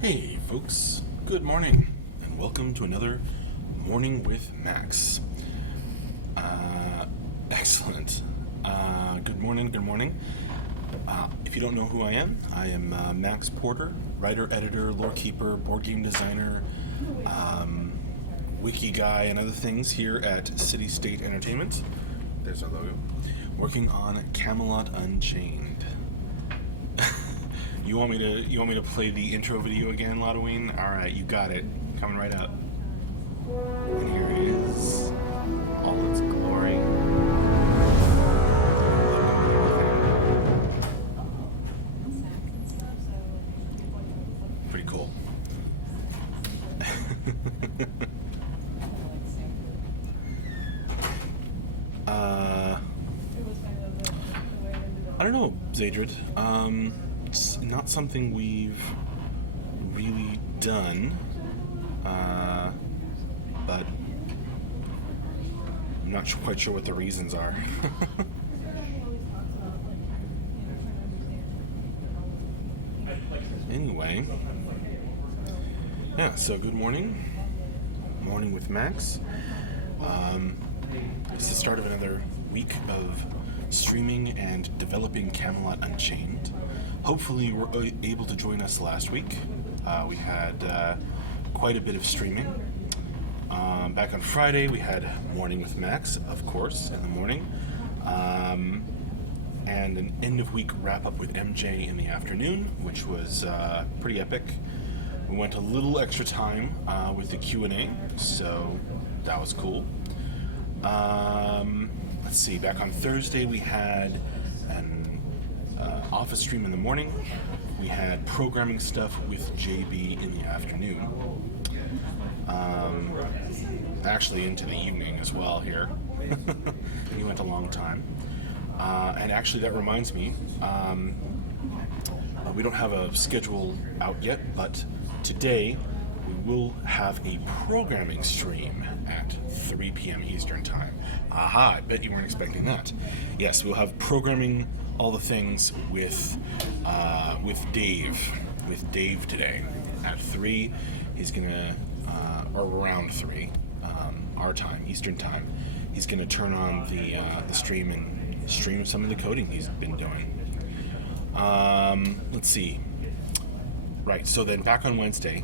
Hey folks, good morning, and welcome to another Morning with Max. Excellent. Good morning, good morning. If you don't know who I am Max Porter, writer, editor, lore keeper, board game designer, wiki guy, and other things here at City State Entertainment. There's our logo. Working on Camelot Unchained. You want me to play the intro video again, Lodoween? All right, you got it. Coming right up. And here it is, all its glory. Pretty cool. I don't know, Zadrid. It's not something we've really done, but I'm not quite sure what the reasons are. Anyway, yeah, so good morning. Morning with Max. It's the start of another week of streaming and developing Camelot Unchained. Hopefully you were able to join us last week. We had quite a bit of streaming. Back on Friday we had Morning with Max, of course, in the morning. And an end of week wrap up with MJ in the afternoon, which was pretty epic. We went a little extra time with the Q&A, so that was cool. Let's see, back on Thursday we had an office stream in the morning. We had programming stuff with JB in the afternoon. Actually into the evening as well here. He went a long time. And actually that reminds me, we don't have a schedule out yet, but today we will have a programming stream at 3 p.m. Eastern Time. Aha, I bet you weren't expecting that. Yes, we'll have programming all the things with Dave today at 3. He's gonna, or around 3, our time, Eastern Time. He's gonna turn on the stream and stream some of the coding he's been doing. Let's see. Right, so then back on Wednesday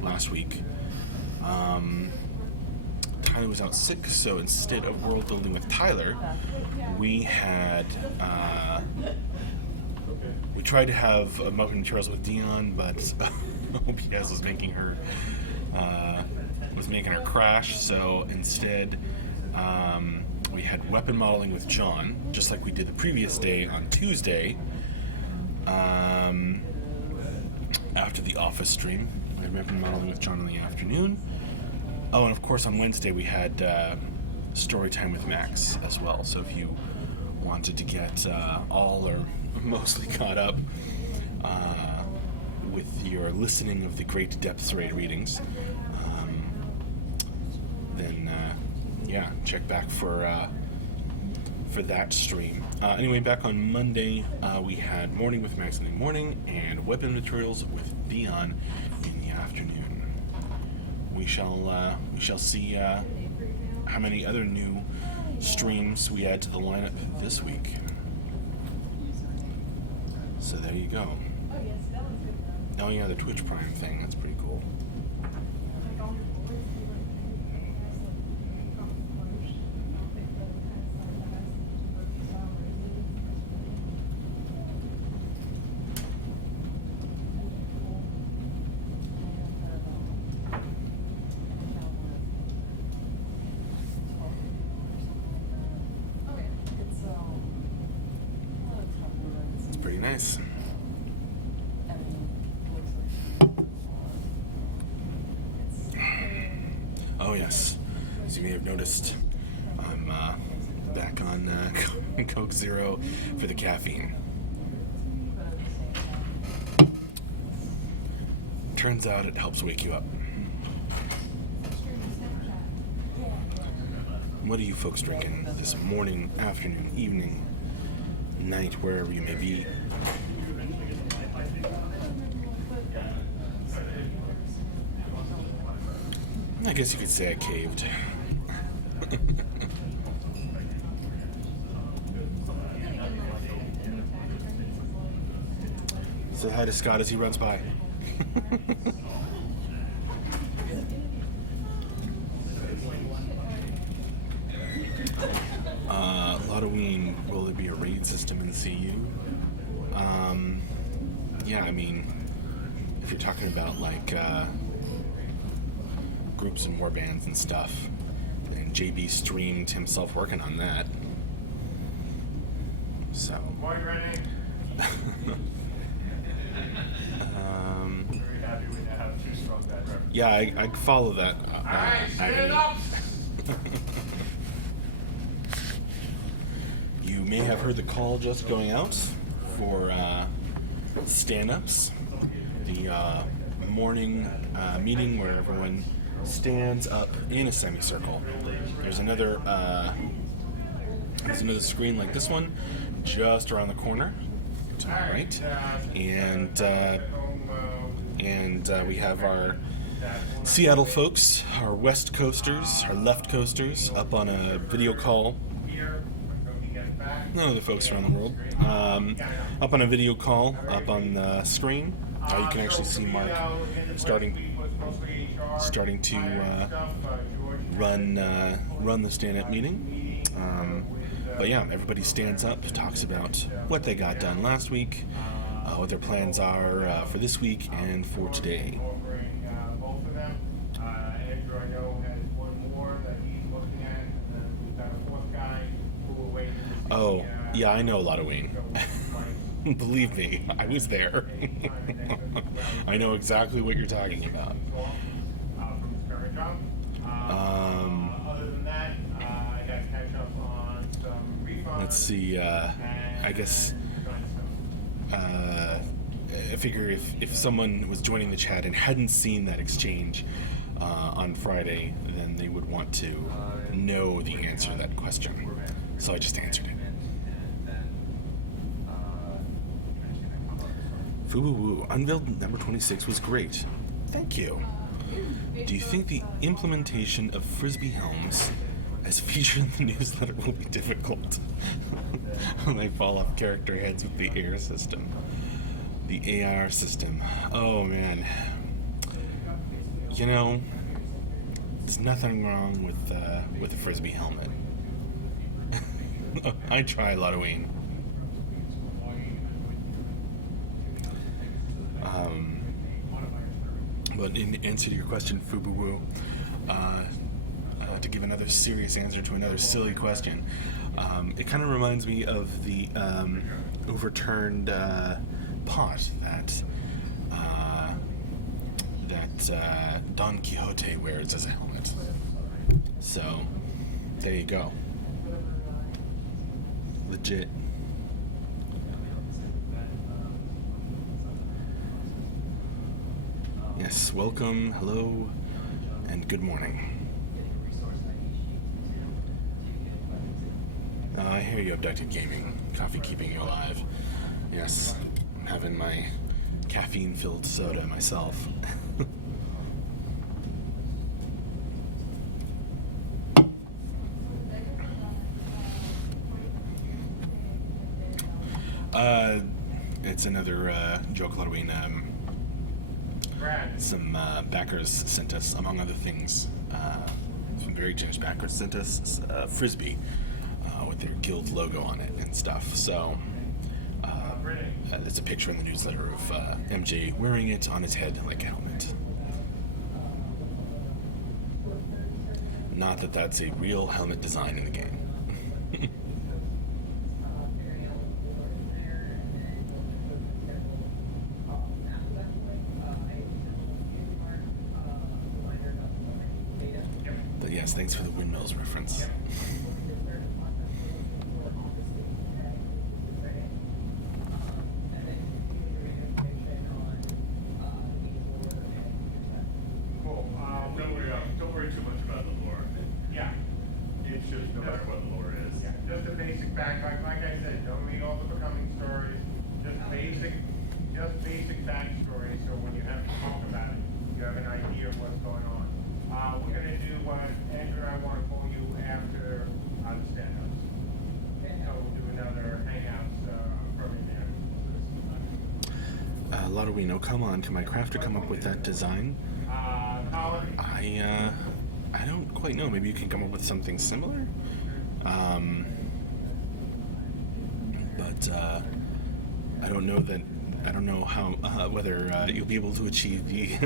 last week, Tyler was out sick, so instead of world building with Tyler, we had we tried to have Muppet Materials with Dion, but OBS was making her crash. So instead, we had weapon modeling with John, just like we did the previous day on Tuesday. After the office stream, we had weapon modeling with John in the afternoon. Oh, and of course on Wednesday we had story time with Max as well. So if you wanted to get all or mostly caught up with your listening of the Great Depths Raid readings, then yeah, check back for that stream. Anyway, back on Monday, we had Morning with Max in the morning and Weapon Materials with Dion in the afternoon. We shall see how many other new streams we add to the lineup this week. So there you go. Oh yeah, the Twitch Prime thing, that's pretty cool. nice. Oh yes, as you may have noticed, I'm back on Coke Zero for the caffeine. Turns out it helps wake you up. What are you folks drinking this morning, afternoon, evening, night, wherever you may be? I guess you could say I caved. Say hi to Scott as he runs by. Halloween, will there be a raid system in the CU? Yeah, I mean, if you're talking about like groups and warbands and stuff, and JB streamed himself working on that. So. Very happy we now have two strong bad references. Yeah, I follow that. Alright, stand up! You may have heard the call just going out for stand-ups. The morning meeting where everyone stands up in a semicircle. There's another screen like this one just around the corner to my right, and we have our Seattle folks, our West Coasters, our Left Coasters, up on a video call. None of the folks around the world. Up on a video call, up on the screen. You can actually see Mark starting to run the stand-up meeting. But yeah, everybody stands up, talks about what they got done last week, what their plans are for this week and for today. Oh, yeah, I know a lot of Wayne. Believe me, I was there. I know exactly what you're talking about. Let's see, I guess, I figure if someone was joining the chat and hadn't seen that exchange on Friday, then they would want to know the answer to that question. So I just answered it. Fubu Unveiled number 26 was great. Thank you. Do you think the implementation of Frisbee helms as featured in the newsletter will be difficult when they fall off character heads with the AR system? The AR system. Oh man. You know, there's nothing wrong with a Frisbee helmet. I try Halloween. But in answer to your question, Fubu, to give another serious answer to another silly question, it kind of reminds me of the overturned pot that Don Quixote wears as a helmet. So there you go. Legit. Yes, welcome, hello, and good morning. I hear you, Abducted Gaming. Coffee keeping you alive. Yes, I'm having my caffeine-filled soda myself. It's another joke Halloween. Some backers sent us, among other things, some very generous backers sent us Frisbee with their guild logo on it and stuff. So it's a picture in the newsletter of MJ wearing it on his head like a helmet. Not that that's a real helmet design in the game. yes, thanks for the windmills reference. Cool. Don't worry too much about the lore. Yeah. It's just no matter what the lore is. Yeah, just a basic background, like I said, don't read all the becoming stories, just basic backstory, so when you have to talk about it, you have an idea of what's going on. We're gonna do Andrew, I wanna call you after, the stand-ups. So we'll do another hangouts, from in there. Laurino, come on, can my crafter come up with that design? Colin, I don't quite know. Maybe you can come up with something similar? But I don't know how, whether you'll be able to achieve the,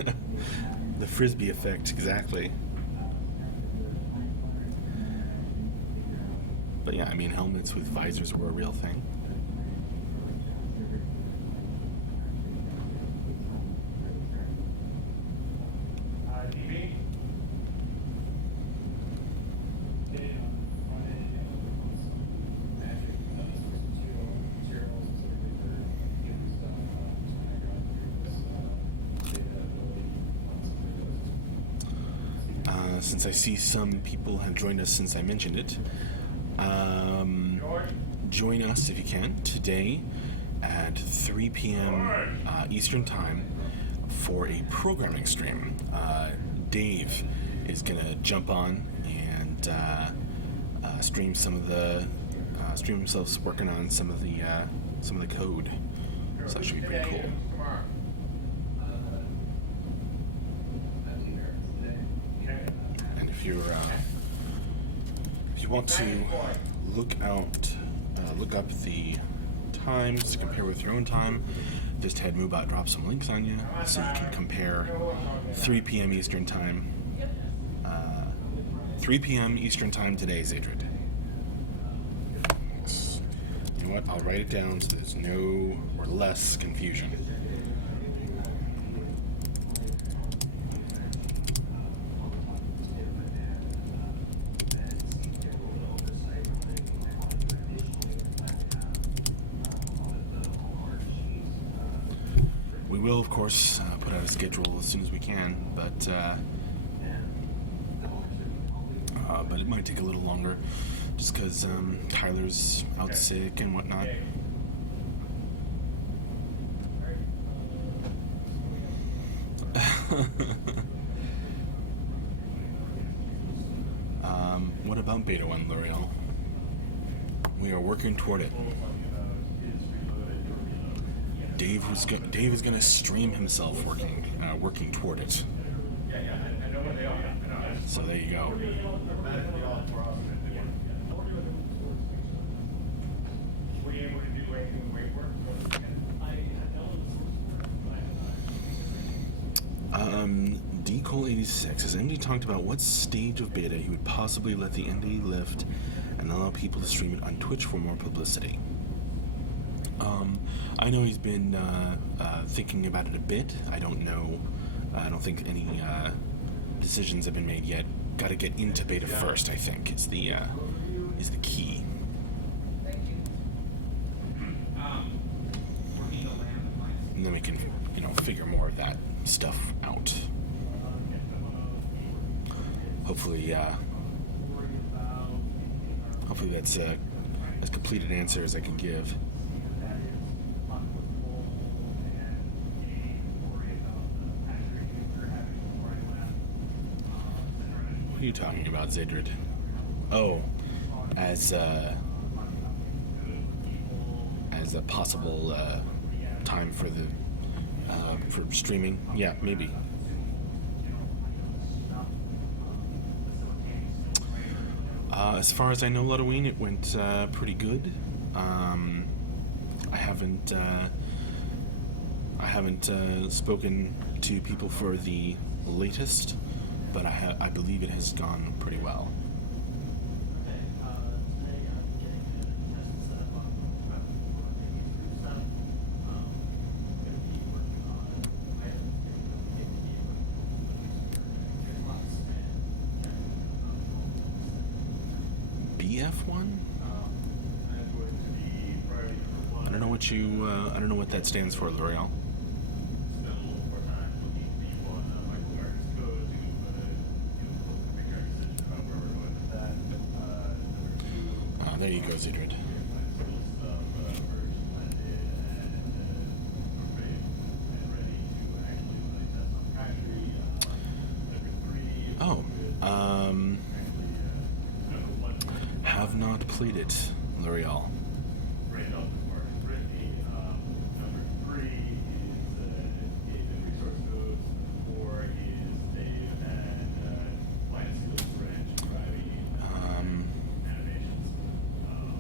the frisbee effect exactly. But yeah, I mean, helmets with visors were a real thing. DB? Since I see some people have joined us since I mentioned it, George? join us if you can today at 3 p.m. Eastern Time for a programming stream. Dave is gonna jump on and stream stream himself working on some of the code. So that should be pretty cool. Tomorrow. Okay. And if you want to look up the times to compare with your own time, just had Moobot drop some links on you so you can compare 3 p.m. Eastern Time. 3 p.m. Eastern Time today, Zadrid. You know what? I'll write it down so there's no or less confusion. We will, of course, put out a schedule as soon as we can, but it might take a little longer, just because Tyler's out sick and whatnot. What about Beta 1, L'Oreal? We are working toward it. Dave is gonna stream himself working toward it. I know what they are. So there you go. Were you able to do anything with weight work? D-Cole86 has MD talked about what stage of beta he would possibly let the ND lift and allow people to stream it on Twitch for more publicity. I know he's been thinking about it a bit. I don't know. I don't think any decisions have been made yet. Got to get into beta first, I think, is the key. And then we can, figure more of that stuff out. Hopefully, that's as complete an answer as I can give. What are you talking about, Zadrid? Oh, as a possible time for streaming? Yeah, maybe. As far as I know, Ludoween, it went pretty good. I haven't spoken to people for the latest, but I believe it has gone pretty well. what you. I don't know what that stands for, L'Oreal. Spend a little more time looking deep on Michael Martin's code to make our decision about where we're going with that. Number 2, There you go, Zedrid. stuff merged, blended, and ready to actually like test on factory. Number 3. Have not played it, L'Oreal. Randolph is Mark Brittany. Number 3 is Dave and Resource Codes. 4 is Dave and Lion Skills Branch driving animations.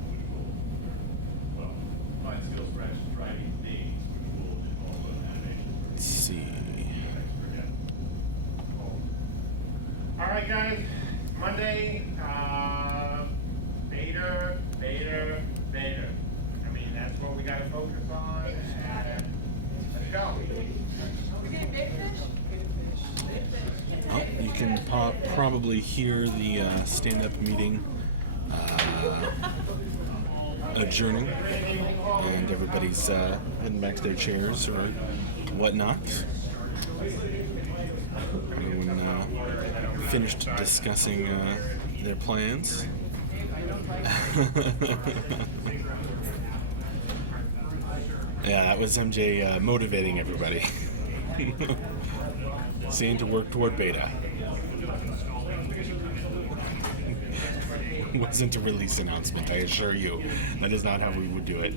Which will, Lion Skills Branch driving things, which will involve animations. Let's see. All right, guys, Monday, beta. I mean, that's what we gotta focus on, and let's go. We're getting big fish? Oh, you can probably hear the stand-up meeting adjourning, and everybody's heading back to their chairs or whatnot. Everyone finished discussing their plans. Yeah, that was MJ motivating everybody. Saying to work toward beta. Wasn't a release announcement, I assure you. That is not how we would do it.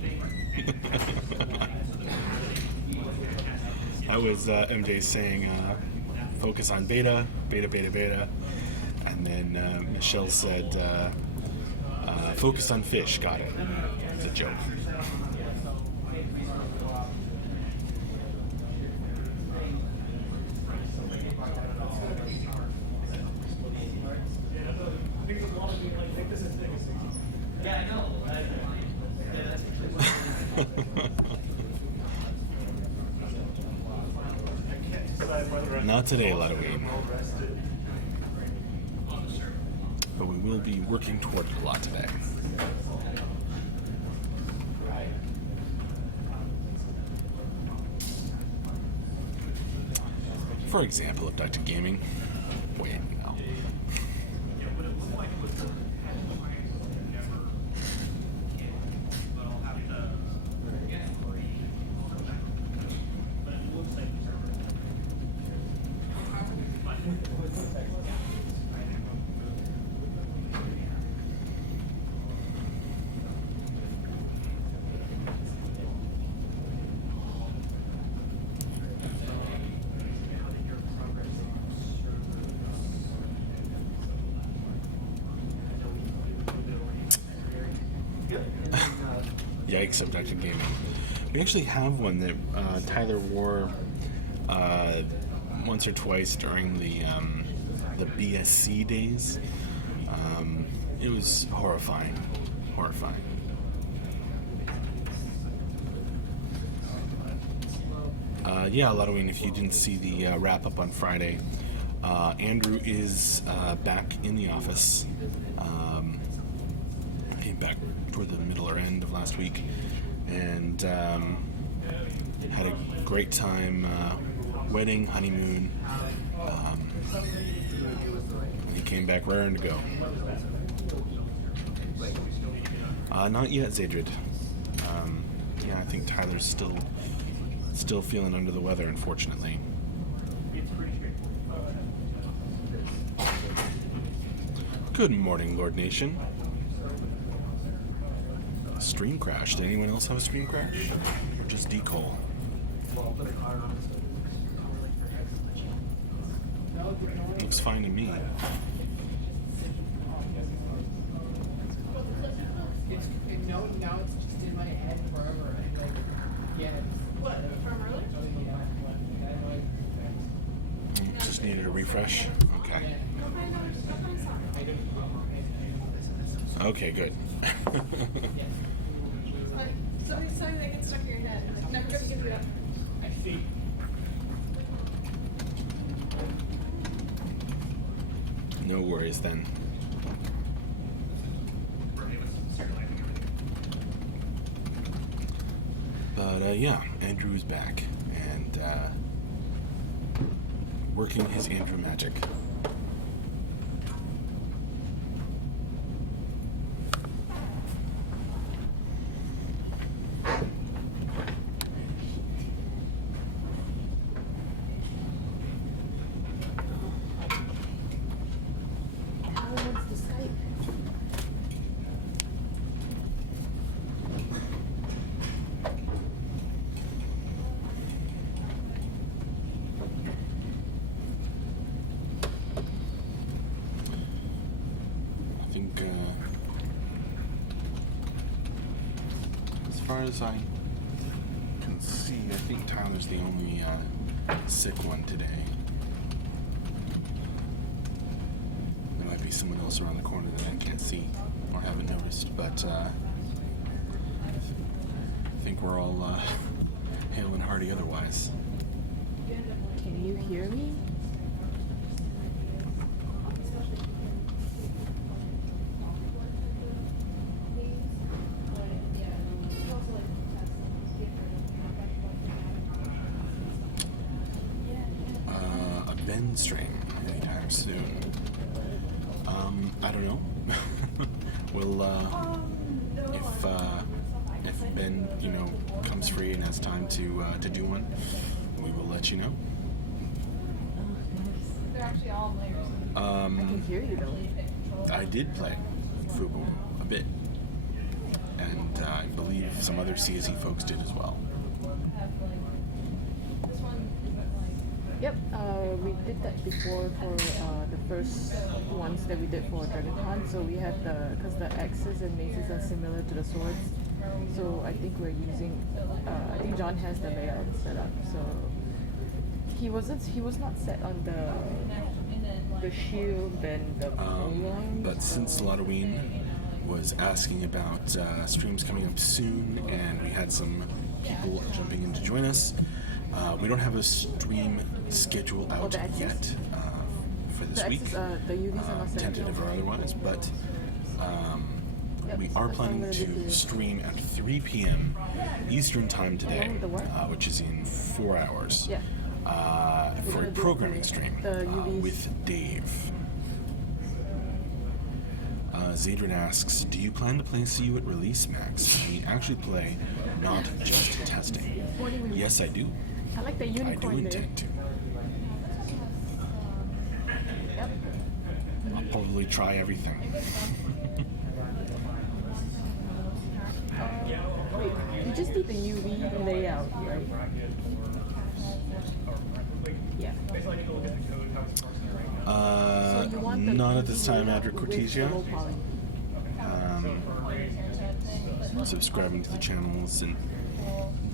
That was MJ saying, focus on beta. And then Michelle said, focus on fish. Got it. It's a joke. Not today, Halloween. But we will be working toward it a lot today. For example, abducted gaming. Wait, no. Yikes, abducted gaming. We actually have one that Tyler wore once or twice during the BSC days. It was horrifying. Yeah, Halloween, if you didn't see the wrap-up on Friday, Andrew is back in the office. Came back toward the middle or end of last week, and had a great time, wedding, honeymoon. He came back raring to go. Not yet, Zadrid. Yeah, I think Tyler's still feeling under the weather, unfortunately. Good morning, Lord Nation. Stream crash. Did anyone else have a stream crash? Or just decall? Looks fine to me. No, it's just in my head forever. Like, yeah. What, from earlier? Just needed a refresh? Okay. Okay, good. Somebody's saying they get stuck in your head. I'm never going to give you up. I see. No worries then. But yeah, Andrew is back and working his Andrew magic. I think, as far as I can see, I think Tyler's the only sick one today. There might be someone else around the corner that I can't see or haven't noticed, but I think we're all hale and hearty otherwise. Can you hear me? A Ben stream anytime soon. I don't know. We'll if Ben, comes free and has time to do one, we will let you know. They're actually all layers. I can hear you though. I did play Fubu a bit, and I believe some other CSE folks did as well. Yep, we did that before for the first ones that we did for DragonCon. So we had because the axes and maces are similar to the swords. So I think we're using, I think John has the layout set up. So he was not set on the shield and the polearm. But since Lotoween was asking about streams coming up soon, and we had some people jumping in to join us, we don't have a stream schedule out the axes? yet for this The week, axes, the UVs are not set up. tentative or otherwise, but we are that's what I'm planning gonna do to today. stream at 3 p.m. Eastern Time today, Along with the what? which is in 4 hours, Yeah. We're for a gonna do programming the stream UVs. with Dave. Zadrin asks, do you plan to play CU at release, Max? We actually play, not just testing. What do you mean? Yes, I do. I like the I do unicorn there. intend to. Yep. I'll probably try everything. Wait, you just did the UV layout, right? Yeah. So you want the Not at this UV time, layout Adric with Cortesia. low poly. Subscribing to the channel hasn't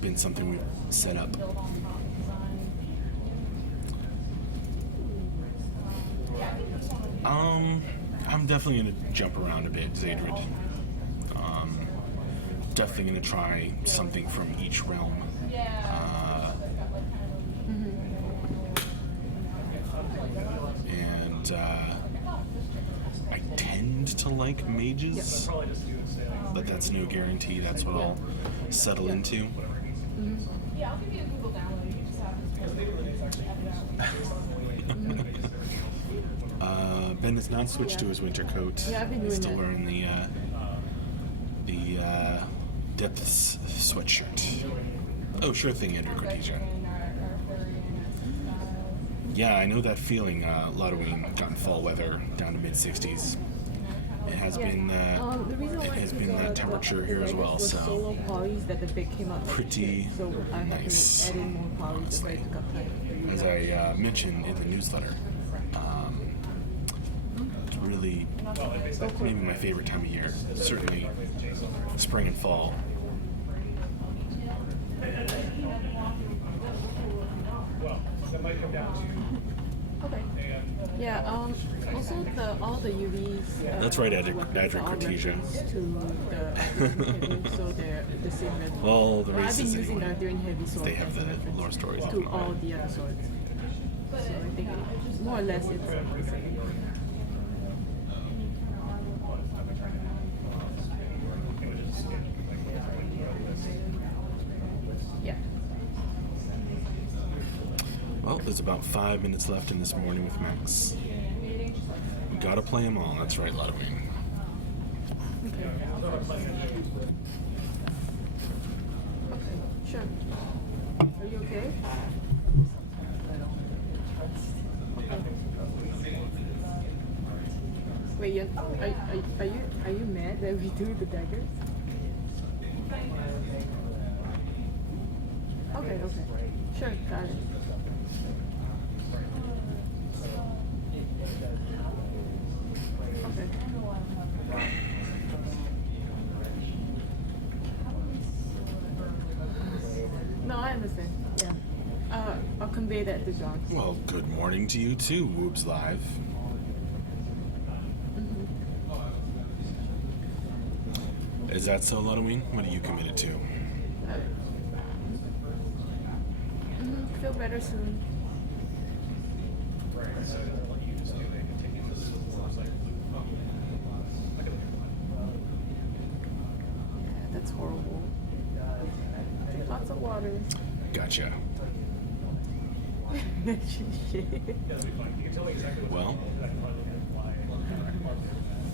been something we've set up. I'm definitely gonna jump around a bit, Zadrid. Definitely gonna try something from each realm. And I tend to like mages, but that's no guarantee. That's what I'll settle into. Yeah, I'll give you a Google download. You can just have this Ben has not switched to his winter coat. Yeah, I've been He's doing still that. wearing the Depths sweatshirt. Oh, sure thing, Andrew Cortesia. Yeah, I know that feeling. Lotoween got in fall weather down to mid-60s. It has been. The reason why It has is been that the temperature here as well. was so So low polys that the bit came out like pretty shit. So I had nice, to add in more polys as I honestly. took up time. as I mentioned in the newsletter, it's really maybe my favorite time of year. Certainly, spring and fall. Okay. Yeah. Also, all the UVs. That's right, Adric weapons are all Cortesia. referenced to the so they're the same resolution. All the Well, I've been races using the anyway. Arthurian heavy sword They have as a the reference lore stories to often. all the other swords. So I think more or less it's the same. Well, there's about 5 minutes left in this morning with Max. We gotta play them all. That's right, Ludwig. Okay. Okay, sure. Are you okay? Wait, are you mad that we do the daggers? Okay, sure, got it. Okay. No, I understand. Yeah. I'll convey that to John. Well, good morning to you too, Whoops Live. Is that so, Ludwig? What are you committed to? Feel better soon. Yeah, that's horrible. Drink lots of water. Gotcha. Well,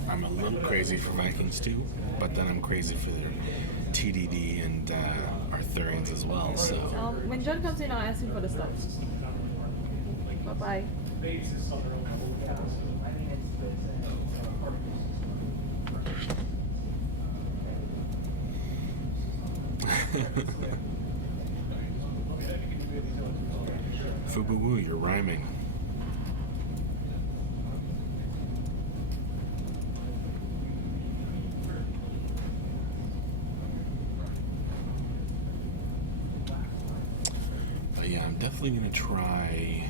I'm a little crazy for Vikings too, but then I'm crazy for their TDD and Arthurians as well, so. When John comes in, I'll ask him for the stuff. Bye-bye. Fubu, you're rhyming. But yeah, I'm definitely gonna try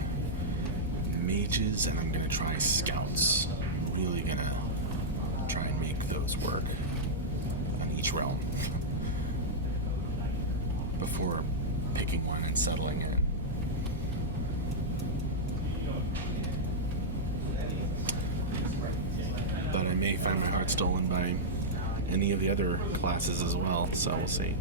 mages and I'm gonna try scouts. Really gonna try and make those work in each realm before picking one and settling it. But I may find my heart stolen by any of the other classes as well, so we'll see.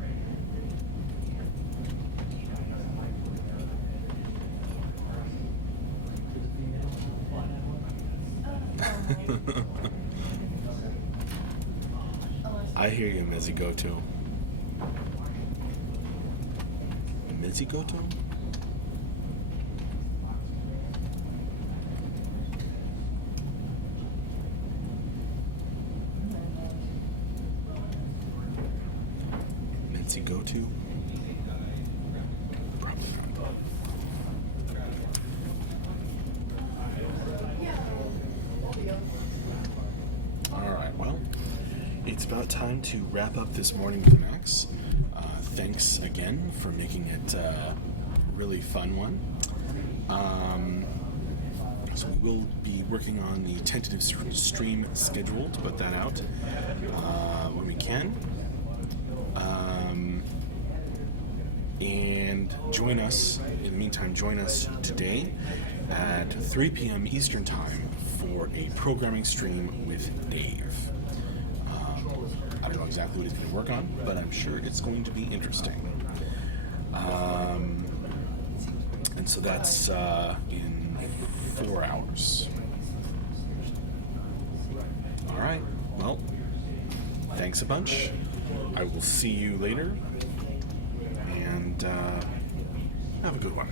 I hear you, Mizigoto. Mizigoto? Mizigoto? Probably not. Alright, well, it's about time to wrap up this morning with Max. Thanks again for making it a really fun one. So we will be working on the tentative stream schedule to put that out when we can. And join us, in the meantime, join us today at 3 p.m. Eastern Time for a programming stream with Dave. I don't know exactly what he's going to work on, but I'm sure it's going to be interesting. And so that's in 4 hours. All right, well, thanks a bunch. I will see you later, and have a good one.